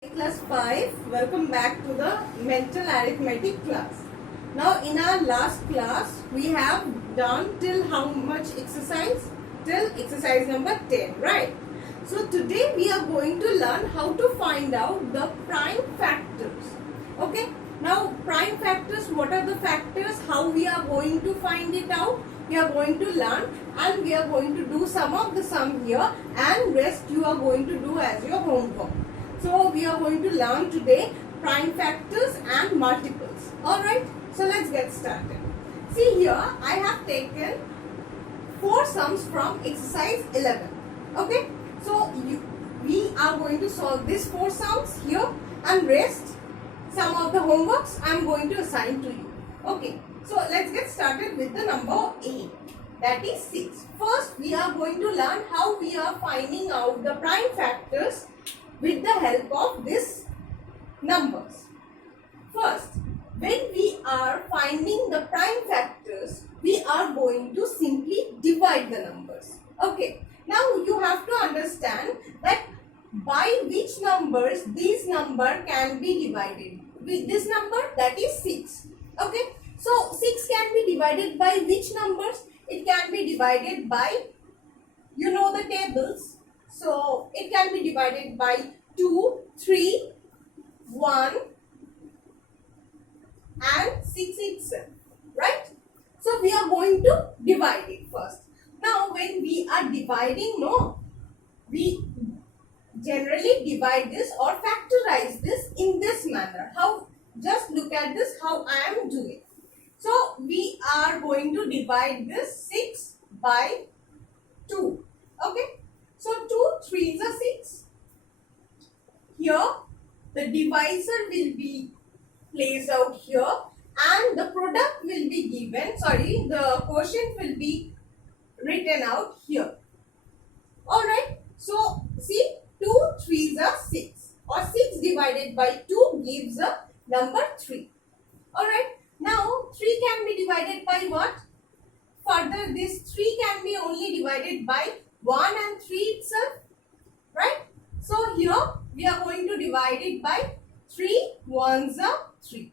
Class 5, welcome back to the mental arithmetic class. Now in our last class we have done till how much exercise? Till exercise number 10, right? So today we are going to learn how to find out the prime factors. Okay, now prime factors, what are the factors, how we are going to find it out? We are going to learn and we are going to do some of the sum here and rest you are going to do as your homework. So we are going to learn today prime factors and multiples. Alright, so let's get started. See here, I have taken 4 sums from exercise 11. Okay, so we are going to solve these 4 sums here and rest some of the homeworks I am going to assign to you. Okay, so let's get started with the number A, that is 6. First, we are going to learn how we are finding out the prime factors with the help of these numbers. First, when we are finding the prime factors, we are going to simply divide the numbers. Okay, now you have to understand that by which numbers these number can be divided. With this number, that is 6. Okay, so 6 can be divided by which numbers? It can be divided by, you know the tables. So it can be divided by 2, 3, 1 and 6 itself, right? So we are going to divide it first. Now when we are dividing, we generally divide this or factorize this in this manner. How? Just look at this, how I am doing. So we are going to divide this 6 by 2. Okay, so 2 3s are 6. Here the divisor will be placed out here and the product will be given, the quotient will be written out here. Alright, so see, 2 3s are 6 or 6 divided by 2 gives a number 3. Alright, now 3 can be divided by what? Further, this 3 can be only divided by 1 and 3 itself, right? So here we are going to divide it by 3 1s are 3.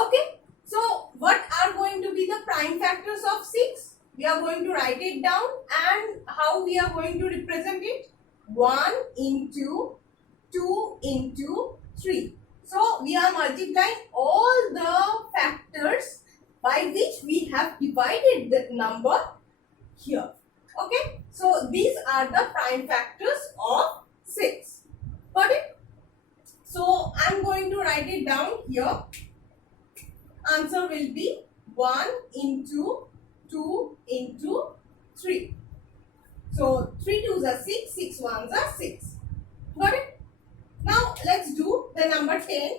Okay, so what are going to be the prime factors of 6? We are going to write it down and how we are going to represent it? 1 into 2 into 3. So we are multiplying all the factors by which we have divided the number here. Okay, so these are the prime factors of 6. Got it? So I am going to write it down here. Answer will be 1 into 2 into 3. So 3 2s are 6, 6 1s are 6. Got it? Now let's do the number 10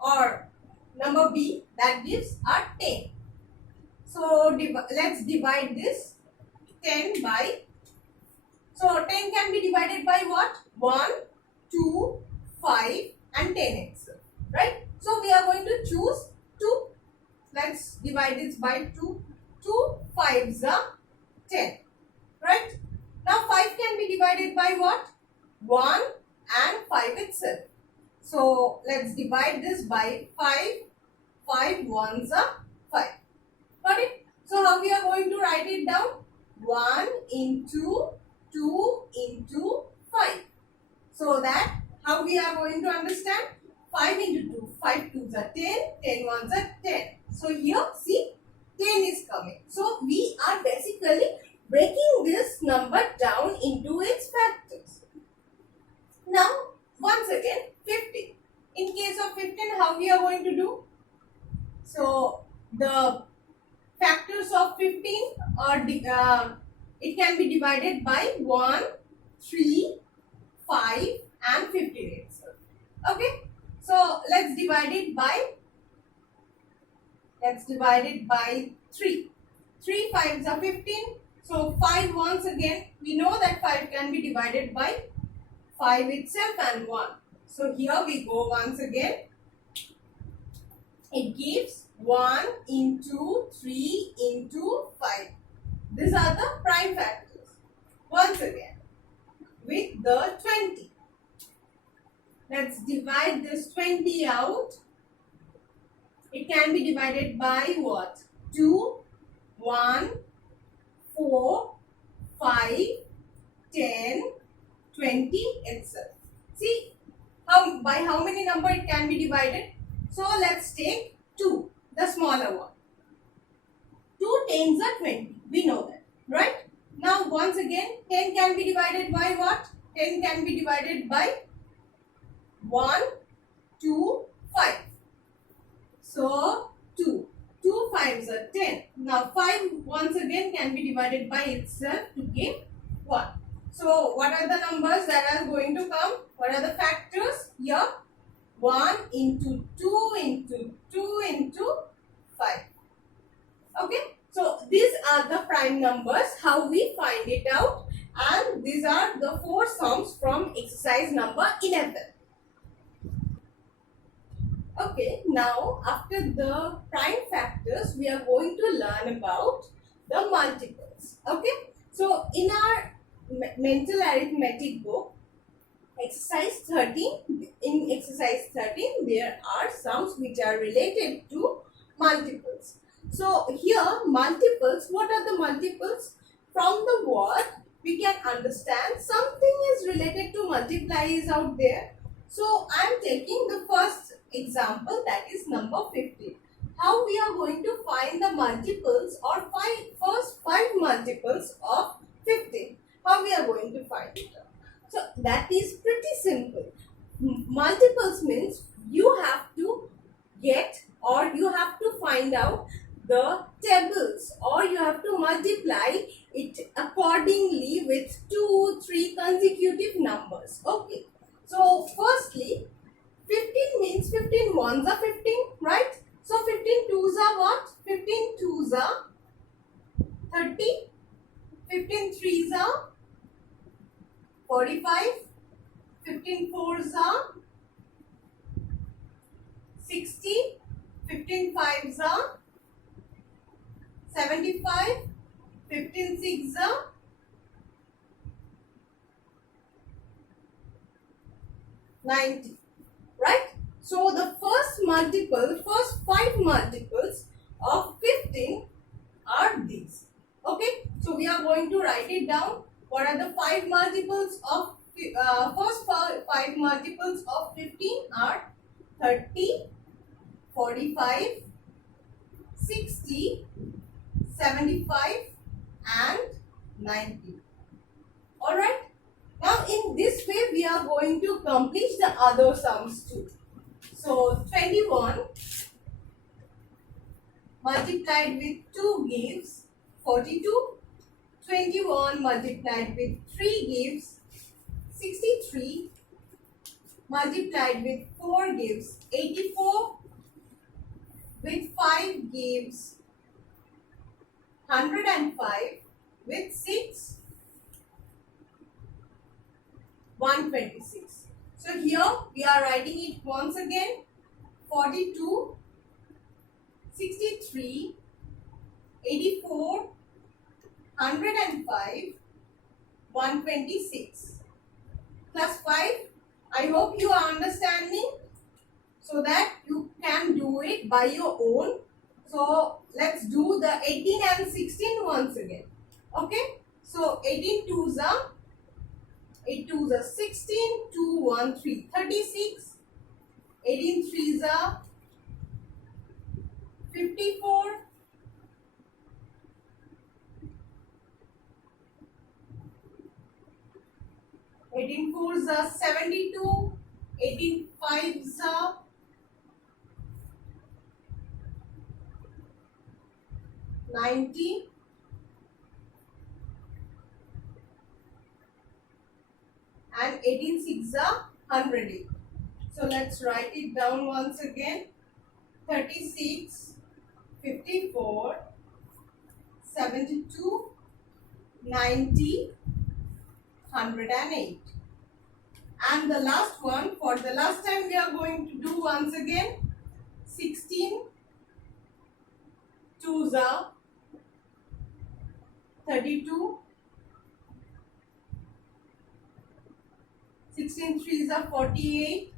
or number B, that gives a 10. So let's divide this 10 by, so 10 can be divided by what? 1, 2, 5 and 10 itself, right? So we are going to choose 2. Let's divide this by 2. 2 5s are 10, right? Now 5 can be divided by what? 1 and 5 itself. So let's divide this by 5. 5 1s are 5. Got it? So how we are going to write it down? 1 into 2 into 5. So that how we are going to understand? 5 into 2. 5 2s are 10. 10 1s are 10. So here see 10 is coming. So we are basically breaking this number down into its factors. Now once again 15. In case of 15, how we are going to do? So the factors of 15 are it can be divided by 1, 3, 5 and 15 itself. Okay, so let's divide it by 3. 3 5s are 15. So 5 once again, we know that 5 can be divided by 5 itself and 1. So here we go once again. It gives 1 into 3 into 5. These are the prime factors. Once again with the 20. Let's divide this 20 out. It can be divided by what? 2, 1, 4, 5, 10, 20, etc. See by how many number it can be divided? So let's take 2, the smaller one. 2 tens are 20. We know that, right? Now once again, 10 can be divided by what? 10 can be divided by 1, 2, 5. So 2. 2 5s are 10. Now 5 once again can be divided by itself to give 1. So what are the numbers that are going to come? What are the factors? Here 1 into 2 into 2 into 5. Okay. So these are the prime numbers, how we find it out, and these are the 4 sums from exercise number 11. Okay, now after the prime factors, we are going to learn about the multiples. Okay, so in our mental arithmetic book, exercise 13, in exercise 13, there are sums which are related to multiples. So here, multiples, what are the multiples? From the word, we can understand something is related to multiply is out there. So I am taking the first example, that is number 15. How we are going to find the multiples or first 5 multiples of 15? How we are going to find it out? So that is pretty simple. Multiples means you have to get or you have to find out the tables or you have to multiply it accordingly with 2, 3 consecutive numbers. Okay. So firstly, 15 means 15 ones are 15, right? So 15 twos are what? 15 twos are 30. 15 threes are 45. 15 fours are 60. 15 fives are 75. 15 sixes are 90. Right? So the first 5 multiples of 15 are these. Okay? So we are going to write it down. What are the 5 multiples of first 5 multiples of 15 are 30, 45, 60, 75 and 90. Alright. Now in this way we are going to complete the other sums too. So 21 multiplied with 2 gives 42. 21 multiplied with 3 gives 63. Multiplied with 4 gives 84. With 5 gives 105. With 6 126. So here we are writing it once again. 42, 63, 84, 105, 126 plus 5. I hope you are understanding so that you can do it by your own. So let's do the 18 and 16 once again. Okay. So 18 twos are 8 twos are 16, 2, 1, 3, 36. 18 threes are 54. 18 fours are 72. 18 fives are 90. And 18 sixes are 100. So let's write it down once again. 36, 54, 72, 90, 108. And the last one, for the last time we are going to do once again. 16 twos are 32. 16 threes are 48.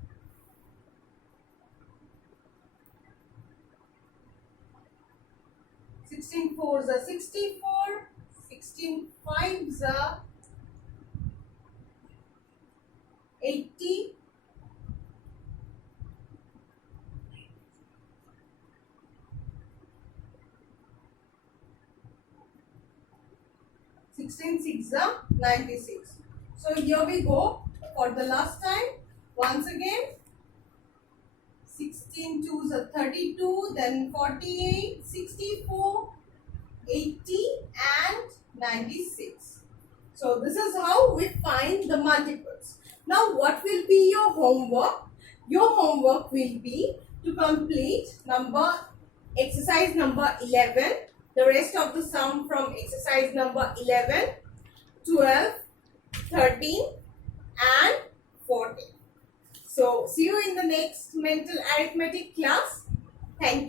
16 fours are 64, 16 fives are 80, 16 six are 96. So here we go for the last time. Once again, 16 twos are 32, then 48, 64, 80 and 96. So this is how we find the multiples. Now what will be your homework? Your homework will be to complete exercise number 11, the rest of the sum from exercise number 11, 12, 13 and 14. So see you in the next mental arithmetic class. Thank you.